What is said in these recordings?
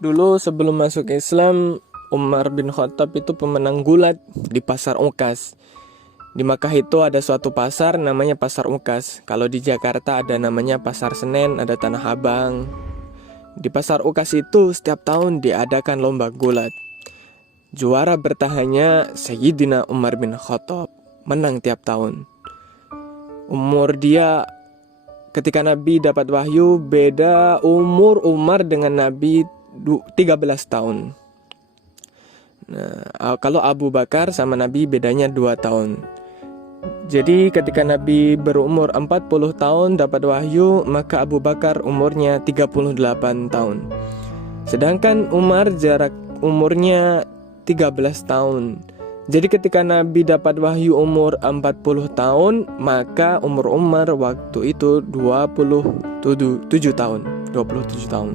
Dulu sebelum masuk Islam, Umar bin Khattab itu pemenang gulat di pasar Ukas. Di Makkah itu ada suatu pasar namanya Pasar Ukas. Kalau di Jakarta ada namanya Pasar Senen, ada Tanah Abang. Di Pasar Ukas itu setiap tahun diadakan lomba gulat. Juara bertahannya Sayyidina Umar bin Khattab, menang tiap tahun. Umur dia ketika Nabi dapat wahyu beda umur Umar dengan Nabi 13 tahun. Nah, kalau Abu Bakar sama Nabi bedanya 2 tahun. Jadi ketika Nabi berumur 40 tahun dapat wahyu, maka Abu Bakar umurnya 38 tahun. Sedangkan Umar jarak umurnya 13 tahun. Jadi ketika Nabi dapat wahyu umur 40 tahun, maka umur Umar waktu itu 27 tahun. 27 tahun.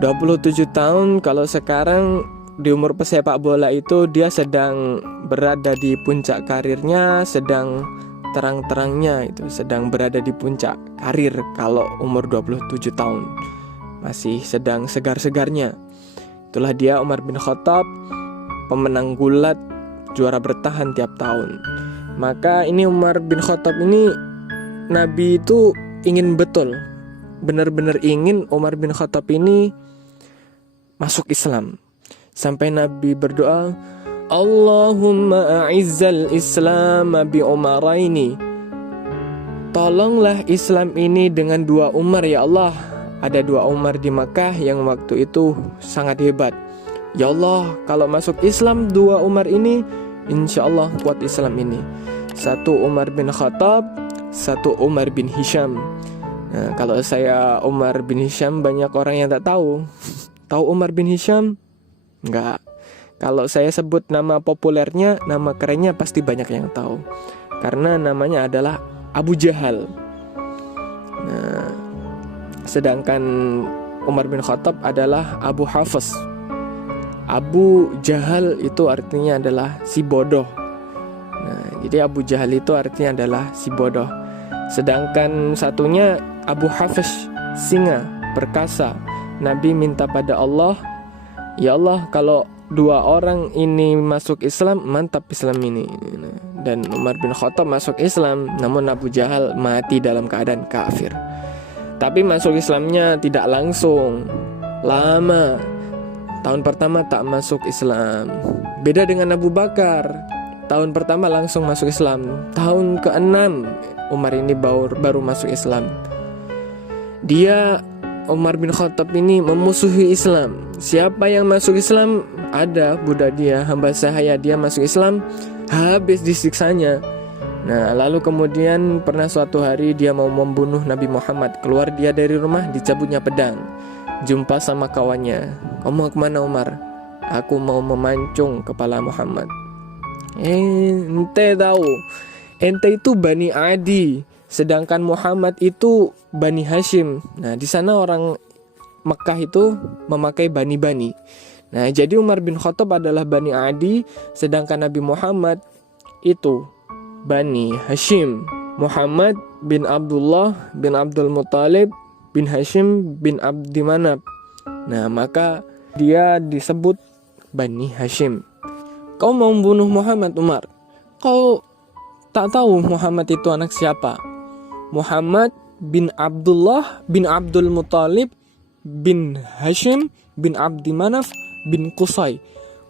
27 tahun kalau sekarang di umur pesepak bola itu dia sedang berada di puncak karirnya, sedang terang-terangnya itu, sedang berada di puncak karir kalau umur 27 tahun. Masih sedang segar-segarnya. Itulah dia Umar bin Khattab, pemenang gulat, juara bertahan tiap tahun. Maka ini Umar bin Khattab ini Nabi itu ingin betul, benar-benar ingin Umar bin Khattab ini masuk Islam. Sampai Nabi berdoa, Allahumma a'izzal Islam bi Umaraini. Tolonglah Islam ini dengan 2 Umar ya Allah. Ada 2 Umar di Makkah yang waktu itu sangat hebat. Ya Allah, kalau masuk Islam 2 Umar ini, insya Allah kuat Islam ini. 1 Umar bin Khattab, 1 Umar bin Hisham. Nah, kalau saya Umar bin Hisham banyak orang yang tak tahu. Tahu Umar bin Hisham? Enggak. Kalau saya sebut nama populernya, nama kerennya pasti banyak yang tahu. Karena namanya adalah Abu Jahal. Nah, sedangkan Umar bin Khattab adalah Abu Hafs. Abu Jahal itu artinya adalah si bodoh. Nah, jadi Abu Jahal itu artinya adalah si bodoh. Sedangkan satunya Abu Hafs, singa, perkasa. Nabi minta pada Allah, ya Allah, kalau 2 orang ini masuk Islam, mantap Islam ini. Dan Umar bin Khattab masuk Islam, namun Abu Jahal mati dalam keadaan kafir. Tapi masuk Islamnya tidak langsung, lama. Tahun pertama tak masuk Islam. Beda dengan Abu Bakar, tahun pertama langsung masuk Islam. Tahun ke-6 Umar ini baru masuk Islam. Dia Umar bin Khattab ini memusuhi Islam. Siapa yang masuk Islam, ada budak dia, hamba sahaya dia masuk Islam, habis disiksanya. Nah, lalu kemudian pernah suatu hari dia mau membunuh Nabi Muhammad. Keluar dia dari rumah, dicabutnya pedang. Jumpa sama kawannya. Kamu mau kemana Umar? Aku mau memancung kepala Muhammad. Ente tahu, ente itu Bani Adi, sedangkan Muhammad itu Bani Hashim. Nah, di sana orang Mekah itu memakai Bani-Bani. Nah, jadi Umar bin Khattab adalah Bani Adi, sedangkan Nabi Muhammad itu Bani Hashim. Muhammad bin Abdullah bin Abdul Muttalib bin Hashim bin Abdi Manaf. Nah, maka dia disebut Bani Hashim. Kau mau membunuh Muhammad, Umar? Kau tak tahu Muhammad itu anak siapa? Muhammad bin Abdullah bin Abdul Muttalib bin Hashim bin Abdi Manaf bin Qusay.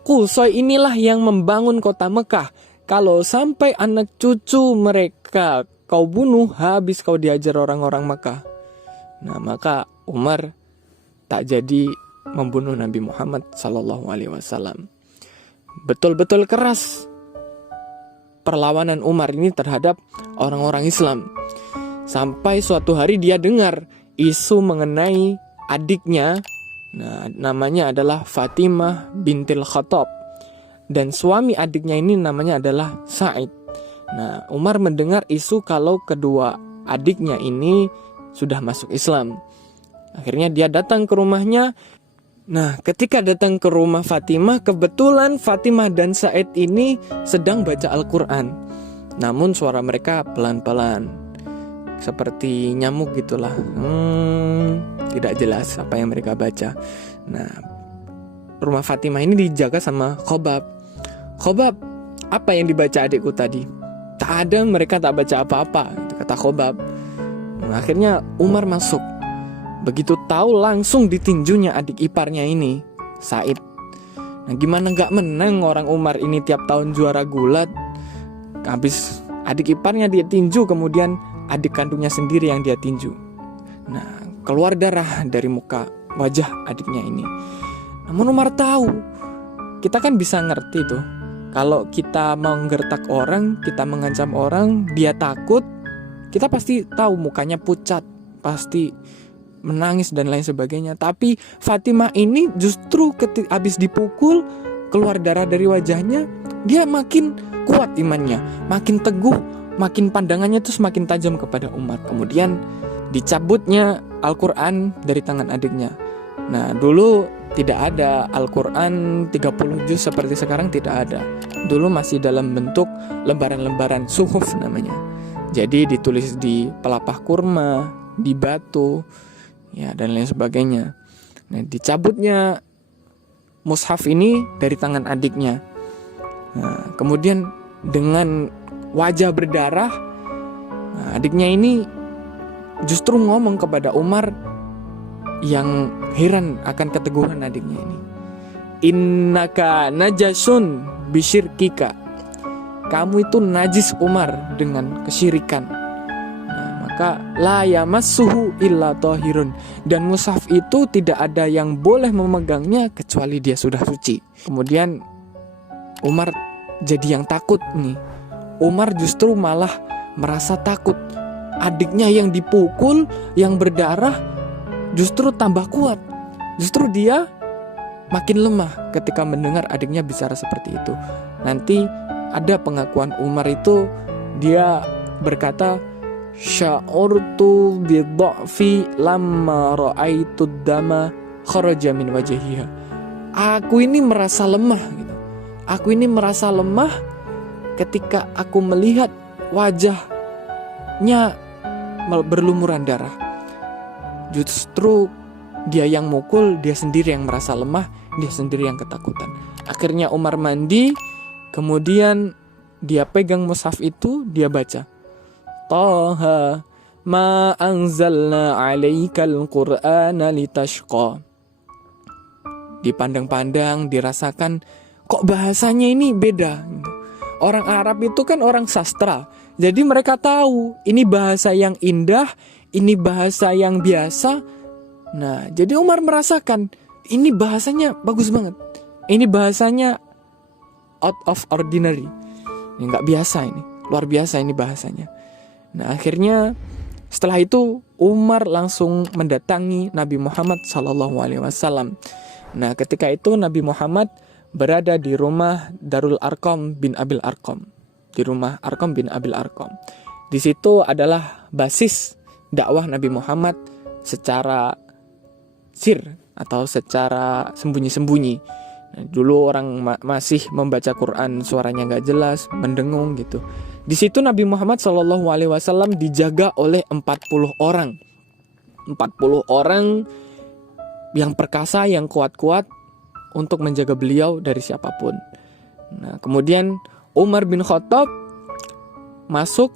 Qusay inilah yang membangun kota Mekah. Kalau sampai anak cucu mereka kau bunuh, habis kau diajar orang-orang Mekah. Nah, maka Umar tak jadi membunuh Nabi Muhammad SAW. Betul-betul keras perlawanan Umar ini terhadap orang-orang Islam. Sampai suatu hari dia dengar isu mengenai adiknya, nah, namanya adalah Fatimah bintil Khattab, dan suami adiknya ini namanya adalah Sa'id. Nah, Umar mendengar isu kalau kedua adiknya ini sudah masuk Islam. Akhirnya dia datang ke rumahnya. Nah, ketika datang ke rumah Fatimah, kebetulan Fatimah dan Sa'id ini sedang baca Al-Quran. Namun suara mereka pelan-pelan, seperti nyamuk gitulah. Tidak jelas apa yang mereka baca. Nah, rumah Fatimah ini dijaga sama Khobab. Khobab, apa yang dibaca adikku tadi? Tak ada, mereka tak baca apa-apa, itu kata Khobab. Nah, akhirnya Umar masuk. Begitu tahu langsung ditinjunya adik iparnya ini, Said. Nah, gimana gak menang orang Umar ini tiap tahun juara gulat. Habis adik iparnya dia tinju, kemudian adik kandungnya sendiri yang dia tinju. Nah, keluar darah dari muka wajah adiknya ini. Namun Umar tahu, kita kan bisa ngerti tuh, kalau kita menggertak orang, kita mengancam orang, dia takut, kita pasti tahu mukanya pucat, pasti menangis dan lain sebagainya. Tapi Fatimah ini justru ketika habis dipukul, keluar darah dari wajahnya, dia makin kuat imannya, makin teguh, makin pandangannya tuh semakin tajam kepada Umar. Kemudian dicabutnya Al-Quran dari tangan adiknya. Nah, dulu tidak ada Al-Quran 30 juz seperti sekarang, tidak ada. Dulu masih dalam bentuk lembaran-lembaran suhuf namanya. Jadi ditulis di pelapah kurma, di batu, ya, dan lain sebagainya. Nah, dicabutnya mushaf ini dari tangan adiknya. Nah, kemudian dengan wajah berdarah, nah, adiknya ini justru ngomong kepada Umar yang heran akan keteguhan adiknya ini. Innaka najasun bisyirkika. Kamu itu najis Umar dengan kesyirikan. Nah, maka la yamassuhu illa thahirun. Dan mushaf itu tidak ada yang boleh memegangnya kecuali dia sudah suci. Kemudian Umar jadi yang takut nih. Umar justru malah merasa takut. Adiknya yang dipukul, yang berdarah, justru tambah kuat. Justru dia makin lemah ketika mendengar adiknya bicara seperti itu. Nanti ada pengakuan Umar itu, dia berkata, sya'urtu bidha'fi lamma ra'aitu dama kharaja min wajhiha. Aku ini merasa lemah gitu. Aku ini merasa lemah ketika aku melihat wajahnya berlumuran darah. Justru dia yang mukul, dia sendiri yang merasa lemah, dia sendiri yang ketakutan. Akhirnya Umar mandi, kemudian dia pegang mushaf itu, dia baca, Taha ma anzalna alaikal qur'ana litashqa. Dipandang-pandang, dirasakan, kok bahasanya ini beda. Orang Arab itu kan orang sastra, jadi mereka tahu ini bahasa yang indah, ini bahasa yang biasa. Nah, jadi Umar merasakan ini bahasanya bagus banget. Ini bahasanya out of ordinary. Ini nggak biasa ini, luar biasa ini bahasanya. Nah, akhirnya setelah itu Umar langsung mendatangi Nabi Muhammad SAW. Nah, ketika itu Nabi Muhammad berada di rumah Darul Arqam bin Abil Arqam. Di rumah Arqam bin Abil Arqam. Di situ adalah basis dakwah Nabi Muhammad secara sir atau secara sembunyi-sembunyi. Nah, dulu orang masih membaca Quran suaranya nggak jelas, mendengung gitu. Di situ Nabi Muhammad SAW dijaga oleh 40 orang. 40 orang yang perkasa, yang kuat-kuat untuk menjaga beliau dari siapapun. Nah, kemudian Umar bin Khattab masuk.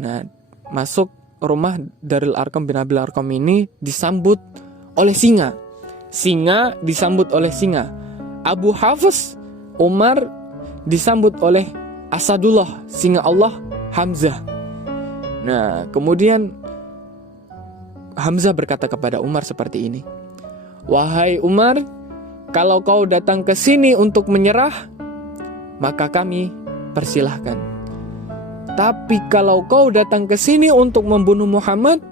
Nah, masuk rumah Darul Arqam bin Abil Arqam ini disambut oleh singa. Singa disambut oleh singa. Abu Hafs Umar disambut oleh Asadullah, singa Allah, Hamzah. Nah, kemudian Hamzah berkata kepada Umar seperti ini, wahai Umar, kalau kau datang ke sini untuk menyerah, maka kami persilahkan. Tapi kalau kau datang ke sini untuk membunuh Muhammad,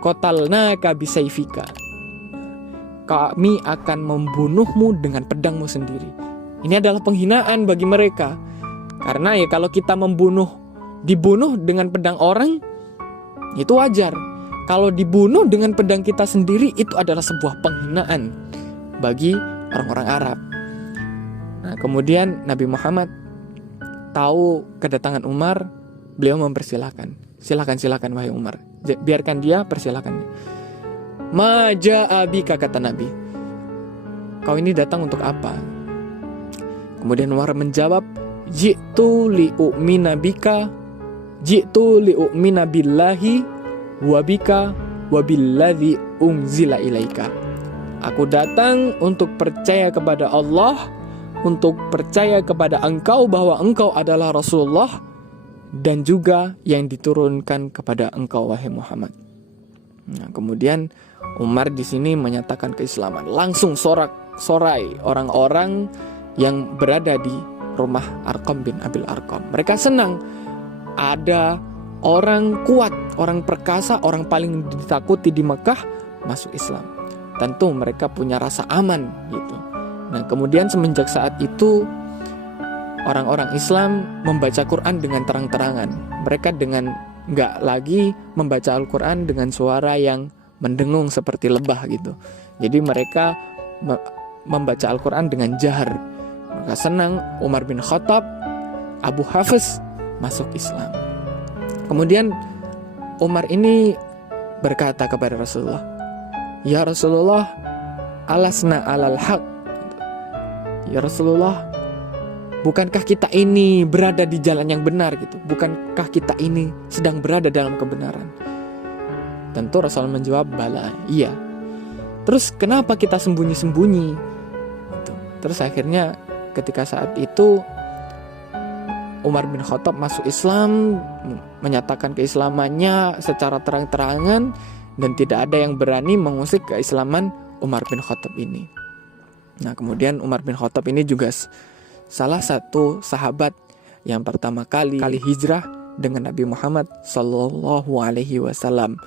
qatalnaka bisayfika. Kami akan membunuhmu dengan pedangmu sendiri. Ini adalah penghinaan bagi mereka. Karena ya kalau kita dibunuh dengan pedang orang, itu wajar. Kalau dibunuh dengan pedang kita sendiri, itu adalah sebuah penghinaan bagi orang-orang Arab. Nah, kemudian Nabi Muhammad tahu kedatangan Umar, beliau mempersilahkan. Silakan wahai Umar. Biarkan dia, persilahkan. Maja abika, kata Nabi. kau ini datang untuk apa? Kemudian Umar menjawab, ji'tu li'u'mina billahi wa bika wa billadhi unzila ilaika. Aku datang untuk percaya kepada Allah, untuk percaya kepada engkau bahwa engkau adalah Rasulullah, dan juga yang diturunkan kepada engkau wahai Muhammad. Nah, kemudian Umar di sini menyatakan keislaman. Langsung sorak-sorai orang-orang yang berada di rumah Arqam bin Abil Arqam. Mereka senang ada orang kuat, orang perkasa, orang paling ditakuti di Mekah masuk Islam. Tentu mereka punya rasa aman gitu. Nah, kemudian semenjak saat itu orang-orang Islam membaca Quran dengan terang-terangan. Mereka dengan nggak lagi membaca Al-Quran dengan suara yang mendengung seperti lebah gitu. Jadi mereka membaca Al-Quran dengan jahar. Maka senang Umar bin Khattab, Abu Hafiz masuk Islam. Kemudian Umar ini berkata kepada Rasulullah, ya Rasulullah, alasna alal haq. Ya Rasulullah, bukankah kita ini berada di jalan yang benar gitu? Bukankah kita ini sedang berada dalam kebenaran? Tentu Rasul menjawab, bala, iya. Terus kenapa kita sembunyi-sembunyi? Terus akhirnya ketika saat itu Umar bin Khattab masuk Islam, menyatakan keislamannya secara terang-terangan, dan tidak ada yang berani mengusik keislaman Umar bin Khattab ini. Nah, kemudian Umar bin Khattab ini juga salah satu sahabat yang pertama kali hijrah dengan Nabi Muhammad Sallallahu Alaihi Wasallam,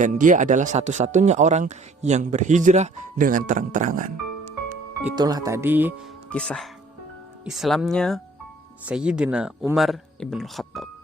dan dia adalah satu-satunya orang yang berhijrah dengan terang-terangan. Itulah tadi kisah Islamnya Sayyidina Umar ibn Khattab.